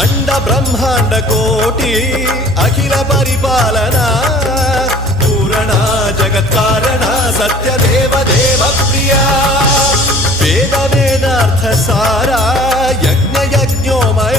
అండ బ్రహ్మాండ కోటి అఖిల పరిపాలన పూరణ జగత్కారణ సత్యదేవ దేవ ప్రియ వేద వేదార్థ సారా యజ్ఞ యజ్ఞోమయ